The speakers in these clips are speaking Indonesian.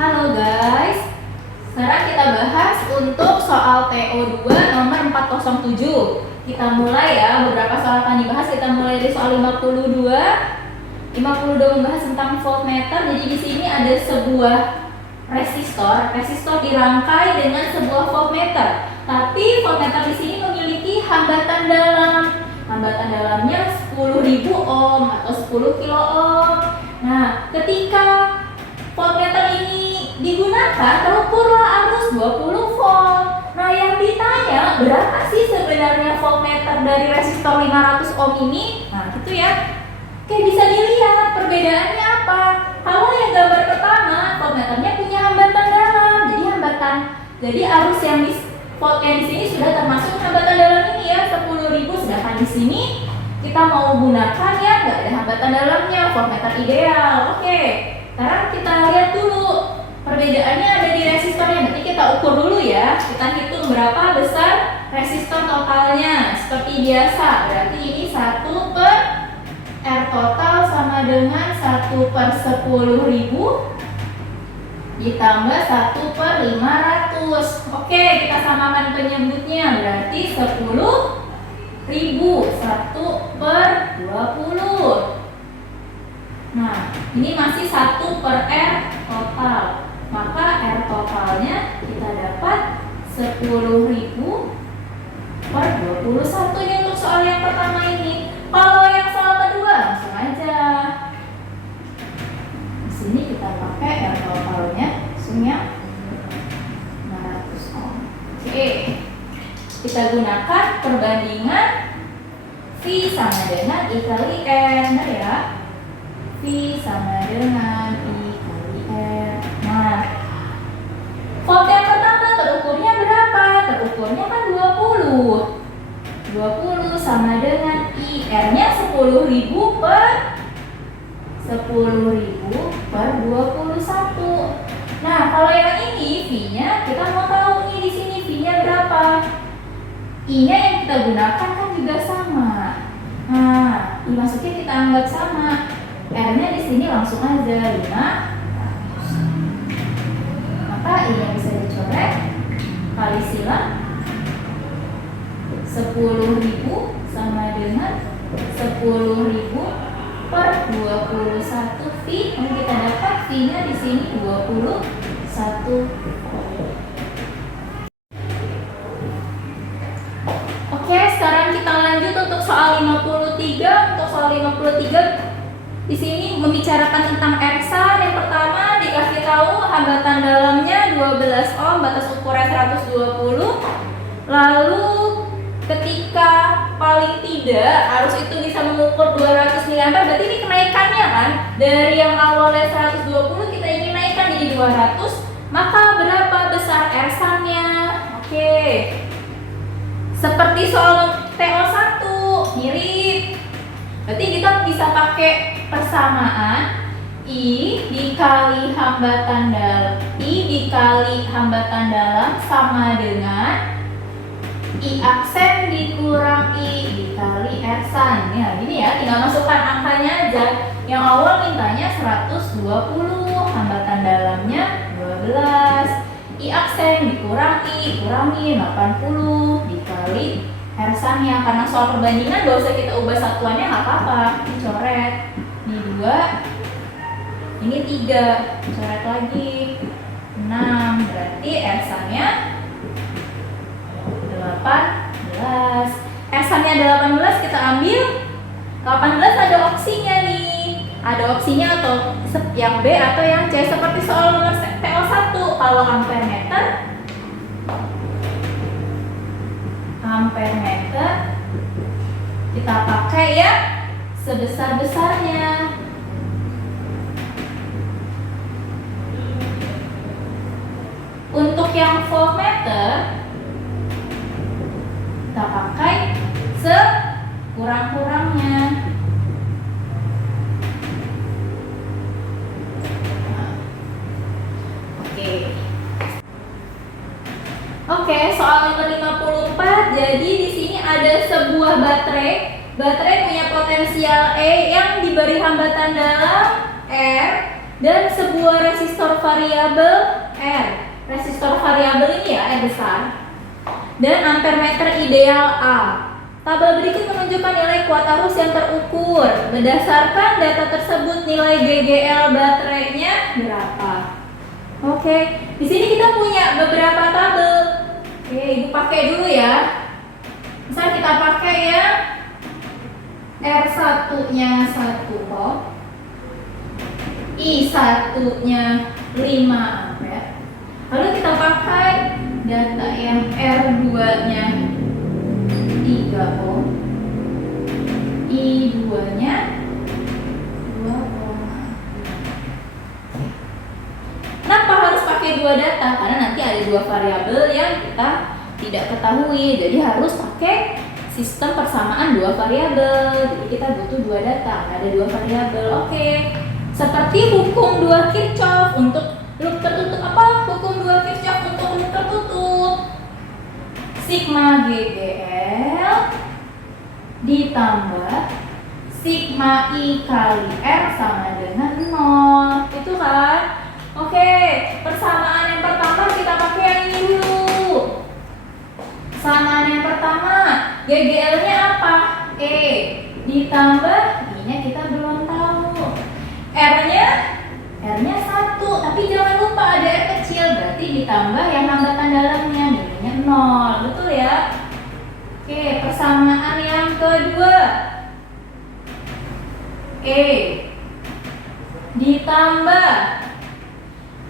Halo guys, sekarang kita bahas untuk soal TO2 nomor 407. Kita mulai ya, beberapa soal akan dibahas. Kita mulai dari soal 52 membahas tentang voltmeter. Jadi di sini ada sebuah resistor dirangkai dengan sebuah voltmeter. Tapi voltmeter di sini memiliki hambatan dalam. Hambatan dalamnya 10.000 ohm atau 10 kilo ohm. Nah, ketika voltmeter ini digunakan, terukurlah arus 20 volt. Nah, yang ditanya berapa sih sebenarnya voltmeter dari resistor 500 ohm ini? Nah, gitu ya. Oke, bisa dilihat perbedaannya apa. Kalau yang gambar pertama, voltmeternya punya hambatan dalam. Jadi arus yang di sini sudah termasuk hambatan dalam ini ya, 10.000. Sedangkan di sini kita mau gunakan ya nggak ada hambatan dalamnya, voltmeter ideal. Oke, sekarang kita lihat dulu perbedaannya ada di resistornya. Nanti kita ukur dulu ya. Kita hitung berapa besar resistor totalnya. Seperti biasa, berarti ini 1 per R total sama dengan 1 per 10.000 ditambah 1 per 500. Oke, kita samakan penyebutnya. Berarti 10.000 1 per 20. Nah, ini masih 1 per R total. Maka R totalnya kita dapat 10.000 per 21. Ini untuk soal yang pertama ini. Kalau yang soal kedua langsung aja. Di sini kita pakai R totalnya langsungnya 500 ohm. Oke. Kita gunakan perbandingan V sama dengan I kali R. Benar ya? V sama dengan I kali R. Nah, volt yang pertama terukurnya berapa? Terukurnya kan 20. 20 sama dengan I. R-nya 10.000 per 21. Nah, kalau yang ini V-nya kita mau tahu nih di sini V-nya berapa? I-nya yang kita gunakan kan juga sama. Nah, I maksudnya kita anggap sama. R-nya di sini langsung aja 500. Maka I-nya bisa dicoret kali silang 10.000 sama dengan 10.000 per 21 V. Yang kita dapat V-nya di sini 21. Oke, sekarang kita lanjut untuk soal 53. Untuk soal 53 di sini membicarakan tentang Ersan. Yang pertama dikasih tahu hambatan dalamnya 12 ohm, batas ukurnya 120. Lalu ketika paling tidak arus itu bisa mengukur 200 mA, berarti ini kenaikannya kan? Dari yang awalnya 120 kita ingin naikkan jadi 200, maka berapa besar Ersannya? Oke. Seperti soal TO1, mirip. Berarti kita bisa pakai persamaan I dikali hambatan dalam sama dengan I aksen dikurang I dikali Ersan. Ya, gini ya, tinggal masukkan angkanya aja. Yang awal mintanya 120, hambatan dalamnya 12. I aksen dikurang I, kurangi 80 dikali Ersannya. Karena soal perbandingan gak usah kita ubah satuannya, nggak apa-apa. Ini coret. Ini 2, ini 3, coret lagi 6. Berarti Ersannya 18. Ersannya 18 kita ambil 18, ada opsinya nih. Ada opsinya atau yang B atau yang C, seperti soal nomor TO1. Kalau ampere meter kita pakai ya sebesar-besarnya. Untuk yang voltmeter kita pakai sekurang-kurangnya. Oke, soal nomor 54. Jadi di sini ada sebuah baterai punya potensial E yang diberi hambatan dalam R dan sebuah resistor variabel R. Resistor variabel ini ya R besar. Dan ampermeter ideal A. Tabel berikut menunjukkan nilai kuat arus yang terukur. Berdasarkan data tersebut, nilai GGL baterainya berapa? Oke, di sini kita punya beberapa tabel. Oke, Ibu pakai dulu ya. Misal kita pakai yang R1-nya 1 ohm, I1-nya 5 ampere. Lalu kita pakai data yang R2-nya 3 ohm, I2-nya 2 ohm. Kenapa harus pakai dua data? Karena nanti ada dua variabel yang kita tidak ketahui. Jadi harus pakai sistem persamaan dua variabel. Jadi kita butuh dua data, ada dua variabel. Oke. Seperti hukum 2 Kirchhoff untuk loop tertutup. Apa hukum 2 Kirchhoff untuk loop tertutup? Sigma GGL ditambah sigma I kali R sama dengan 0. Itu kan? Oke, persamaan yang pertama kita pakai yang ini dulu. Persamaan yang pertama, GGL-nya apa? E ditambah I-nya kita belum tahu. R-nya 1, tapi jangan lupa ada R kecil, berarti ditambah yang hambatan dalamnya, nilainya 0. Betul ya? Oke, persamaan yang kedua. E ditambah,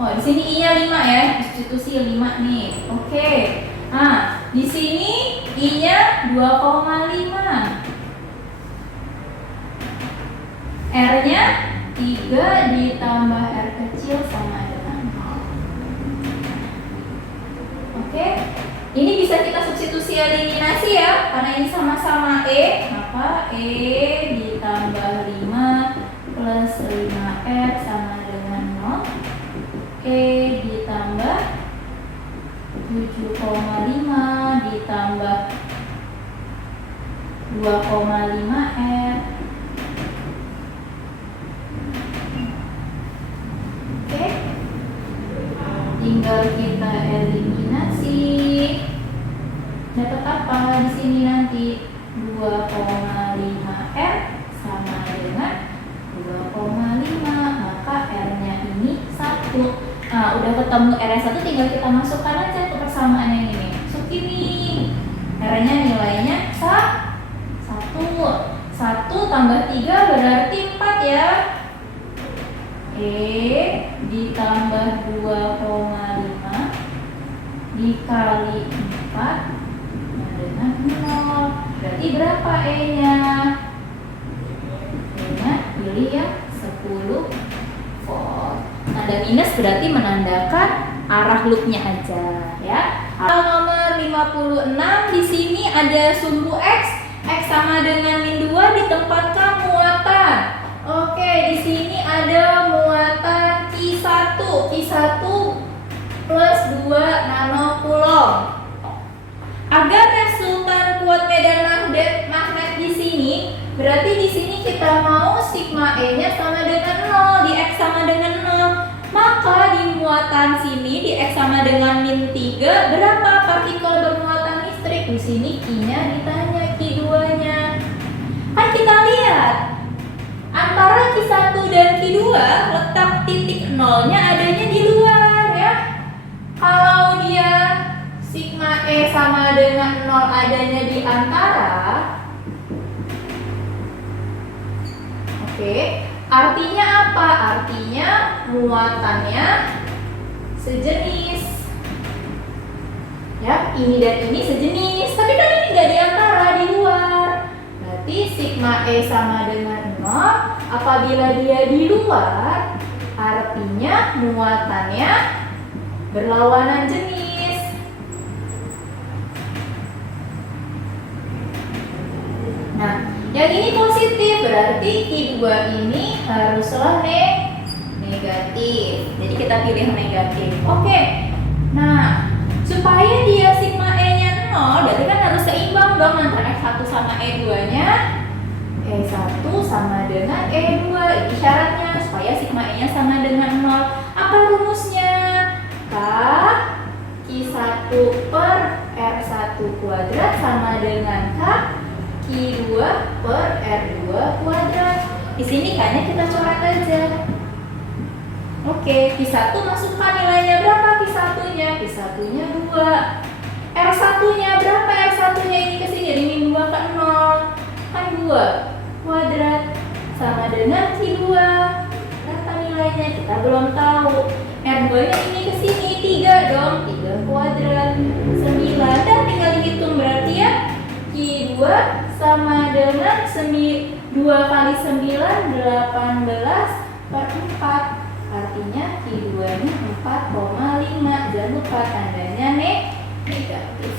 oh di sini I-nya 5 ya, substitusi 5 nih. Oke. Nah, di sini I-nya 2,5. R-nya 3 ditambah R kecil sama dengan 0. Oke. Ini bisa kita substitusi eliminasi ya, karena ini sama-sama E, maka E ditambah 5 plus 5R sama dengan 0. E ditambah 7,5 ditambah 2,5R. Oke, tinggal kita eliminasi. Dapat apa di sini nanti? 2,5R sama dengan 2,5, maka R-nya ini 1. Nah, udah ketemu R-nya 1, tinggal kita masukkan aja ke persamaan yang ini. Masukin nih. R-nya nilainya 1. 1 tambah 3 berarti 4 ya. E ditambah 2,5 dikali 4 dengan 0. Berarti berapa E-nya? E-nya pilih yang 10 volt. Ada minus berarti menandakan arah loopnya aja ya. Hal nomor 56, di sini ada sumbu X. X sama dengan min 2, ditempatkan muatan. Oke, di sini ada muatan Q1 plus 2 nanocoulomb. Agar resultan kuat medan magnet di sini, berarti di sini kita mau sigma E-nya sama dengan 0, di X sama dengan 0. Maka di muatan sini di X sama dengan min 3, berapa partikel bermuatan listrik? Di sini Q-nya ditanya, Q2-nya. Kan kita lihat antara Q1 dan Q2 letak titik nolnya adanya di luar ya. Kalau dia sigma E sama dengan 0 adanya di antara, oke, artinya apa? Artinya muatannya sejenis ya, ini dan ini sejenis, tapi kan ini nggak di antara, di luar. Berarti sigma E sama dengan 0. Apabila dia di luar, artinya muatannya berlawanan jenis. Nah, yang ini positif, berarti Q2 ini haruslah negatif. Jadi kita pilih negatif. Oke. Nah, supaya dia sigma E-nya 0, berarti kan harus seimbang dong antara X1 sama E2-nya. E1 sama dengan E2. Ini syaratnya supaya sigma E-nya sama sama dengan 0. Apa rumusnya? Q1 per R1 kuadrat sama dengan Q2 per R2 kuadrat. Di sini kayaknya kita coret aja. Oke, Q1 masukkan nilainya berapa Q1-nya? Q1-nya 2. R1-nya berapa? R1-nya ini ke sini, ini 2 ke 0. Kan 2 kuadrat sama dengan Q2. Berapa nilainya? Kita belum tahu. R2-nya ini ke sini 3 dong. 3 kuadrat 9. Dan tinggal dihitung berarti ya. Q2 sama dengan 2 kali 9 18 per 4. Artinya Q2-nya 4,5. Jangan lupa tandanya negatif.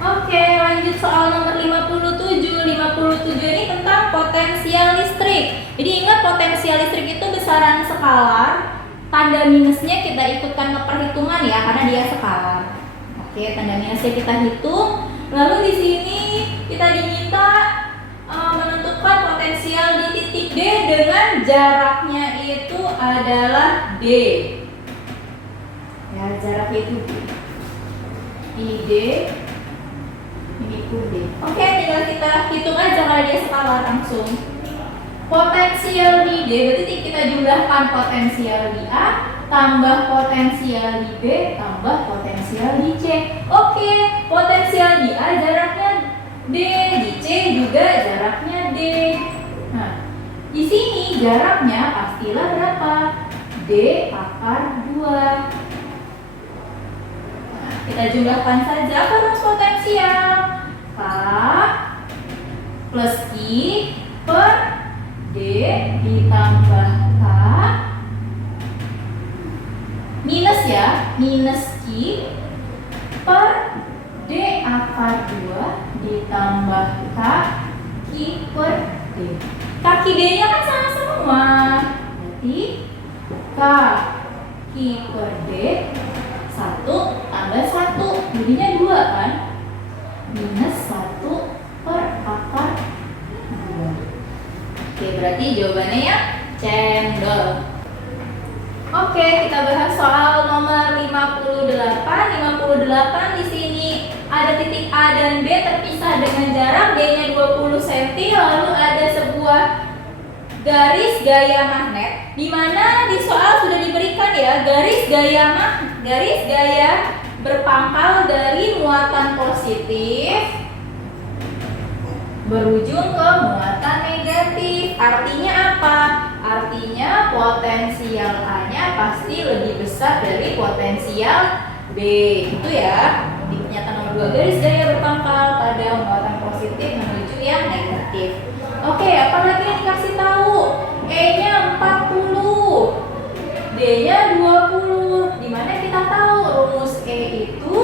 Oke, lanjut soal nomor 57. 57 ini tentang potensial listrik. Jadi ingat potensial listrik itu besaran skalar. Tanda minusnya kita ikutkan ke perhitungan ya, karena dia skalar. Oke, tanda minusnya kita hitung. Lalu di sini kita diminta menentukan potensial di titik D dengan jaraknya itu adalah D. Ya, jaraknya itu D. Ini D, ini D. Oke, tinggal kita hitung aja kalau dia skalar langsung. Potensial di D berarti kita jumlahkan potensial di A tambah potensial di B tambah potensial di C. Oke, potensial di A jaraknya D, di C juga jaraknya D. Nah, di sini jaraknya pastilah berapa? D akar 2. Nah, kita jumlahkan saja. Apa rumus potensial? K plus I per D ditambah K minus ya, minus Q per D akar 2 ditambah K Q per D. Kaki D-nya kan sama semua. Berarti K Q per D 1 tambah 1 jadinya 2 kan? Minus 1 per akar 2. Oke, berarti jawabannya ya cendol. Oke, kita bahas soal nomor 58. 58 di sini ada titik A dan B terpisah dengan jarak D-nya 20 cm, lalu ada sebuah garis gaya magnet di mana di soal sudah diberikan ya garis gaya berpangkal dari muatan positif berujung ke muatan negatif. Artinya apa? Artinya potensial A-nya pasti lebih besar dari potensial B. Itu ya. Di kenyataan nomor 2, garis gaya berpangkal pada muatan positif menuju yang negatif. Oke, apalagi yang dikasih tahu? E-nya 40, D-nya 20. Dimana kita tahu rumus E itu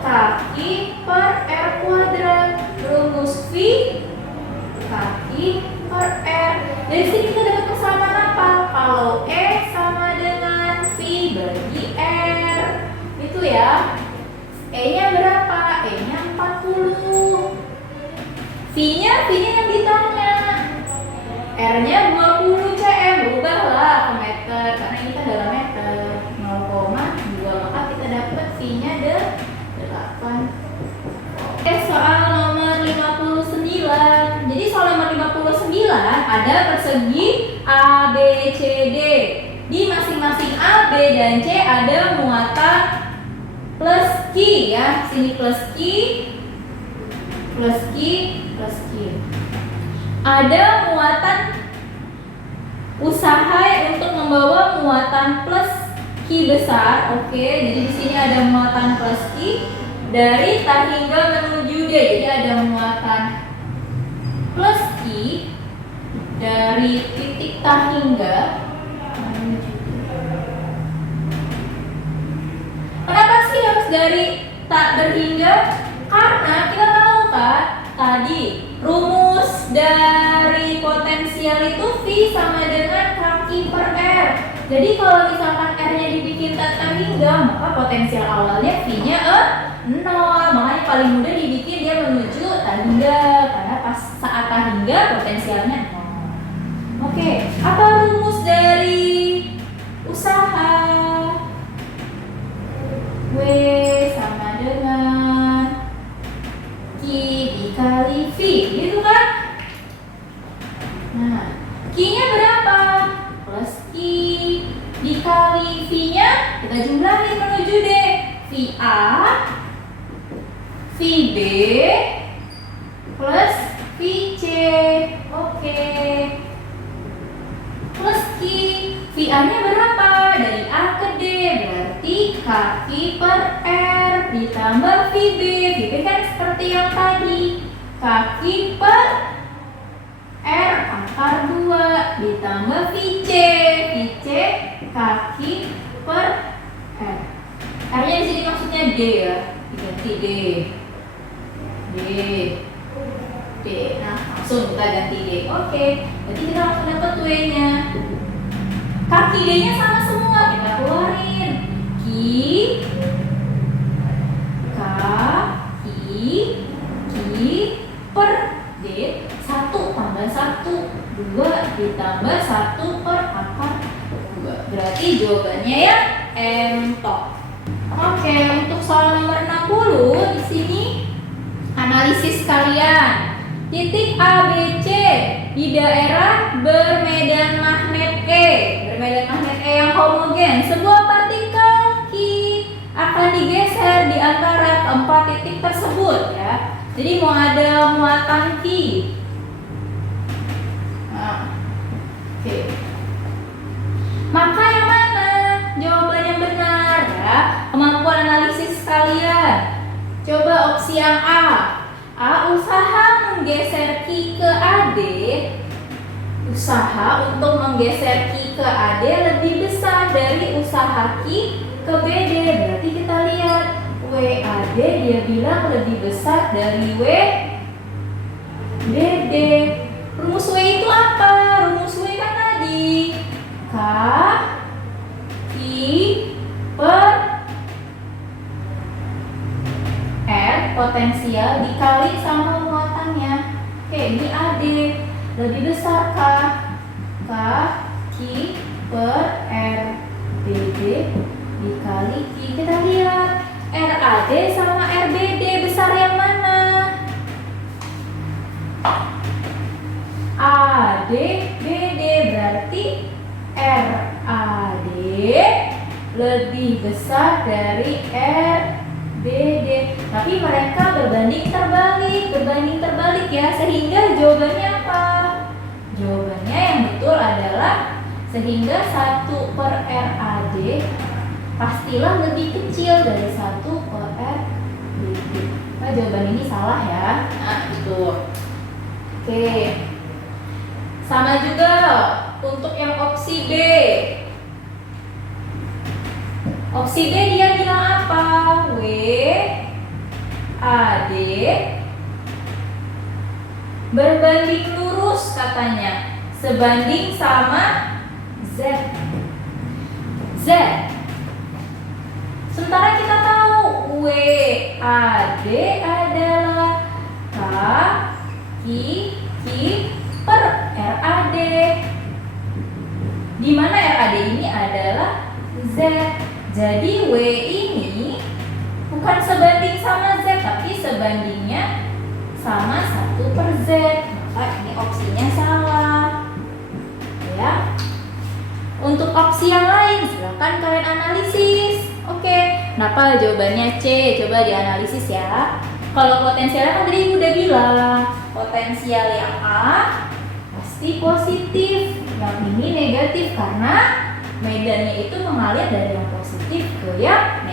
kaki per R kuadrat. Rumus V kaki per R. Dari sini kita dapat persamaan apa? Kalau E sama dengan V bagi R. Itu ya. E-nya berapa? E-nya 40. V-nya yang ditanya. R-nya 20 cm. Berubahlah ke meter karena ini kan dalam meter. 0,2 maka kita dapat V-nya 8. Oke, soal nomor 59. Jadi soal nomor 59 ada persegi A, B, C, D. Di masing-masing A, B, dan C ada muatan plus Q ya. Sini plus Q, plus Q, plus Q. Ada muatan usaha untuk membawa muatan plus Q besar. Oke, jadi di sini ada muatan plus Q dari T hingga menuju D. Jadi ada muatan plus Q dari titik T hingga menuju D. Kenapa sih harus dari T berhingga? Karena kita tahu kan tadi rumus dari potensial itu V sama dengan kaki per R. Jadi kalau misalkan R-nya dibikin T hingga, maka potensial awalnya V-nya 0. Makanya paling mudah dibikin dia menuju T hingga, karena pas saat T hingga sehingga potensialnya 0. Oke, apa rumus dari usaha? W sama dengan Q dikali V, gitu kan? Nah, Q-nya berapa? Plus Q dikali V-nya, kita jumlahin menuju D. VA, VB, plus VC. Oke. Plus Q. VA-nya berapa? Dari A ke D, berarti kaki per R ditambah VB. VB kan seperti yang tadi, kaki per R akar 2 ditambah VC. VC kaki per R. R-nya di sini maksudnya D ya, diganti D. D. Nah, langsung kita ganti D. Oke, berarti kita langsung dapat W-nya. Kaki D-nya sama semua, kita keluarin. Ki per D, 1 tambah 1, 2 ditambah 1 per akar 2. Berarti jawabannya ya M top. Oke, untuk soal nomor 60 di sini analisis kalian. Titik A, B, C di daerah bermedan magnet E. Bermedan magnet E yang homogen. Sebuah partikel Q akan digeser di antara keempat titik tersebut ya. Jadi mau ada muatan Q. Nah, oke. Maka yang mana jawaban yang benar ya? Kemampuan analisis kalian. Coba opsi yang A. A, usaha menggeser Q ke AD. Usaha untuk menggeser Q ke AD lebih besar dari usaha Q ke BD. Berarti kita lihat WAD dia bilang lebih besar dari WBD. Rumus W itu apa? Rumus W kan tadi K Q per R potensial dikali sama muatannya. Oke, ini AD lebih besar K Q per R BD dikali Q. Kita lihat RAD sama RBD besar yang mana? AD BD, berarti RAD lebih besar dari RBD. Tapi mereka berbanding terbalik ya, sehingga jawabannya apa? Jawabannya yang betul adalah sehingga 1 per RAD pastilah lebih kecil dari 1 per RBD. Nah, jawaban ini salah ya. Nah, betul. Oke. Sama juga untuk yang opsi B. Opsi B dia bilang apa? WAD berbanding lurus katanya, sebanding sama Z. Sementara kita tahu WAD adalah Q per RAD. Di mana RAD ini adalah Z. Jadi W ini bukan sebanding sama Z, tapi sebandingnya sama 1 per Z. Maka ini opsinya salah. Ya. Untuk opsi yang lain silakan kalian analisis. Oke, kenapa jawabannya C? Coba dianalisis ya. Kalau potensialnya kan tadi udah bilang, potensial yang A pasti positif, yang ini negatif karena medannya itu mengalir dari yang positif ke yang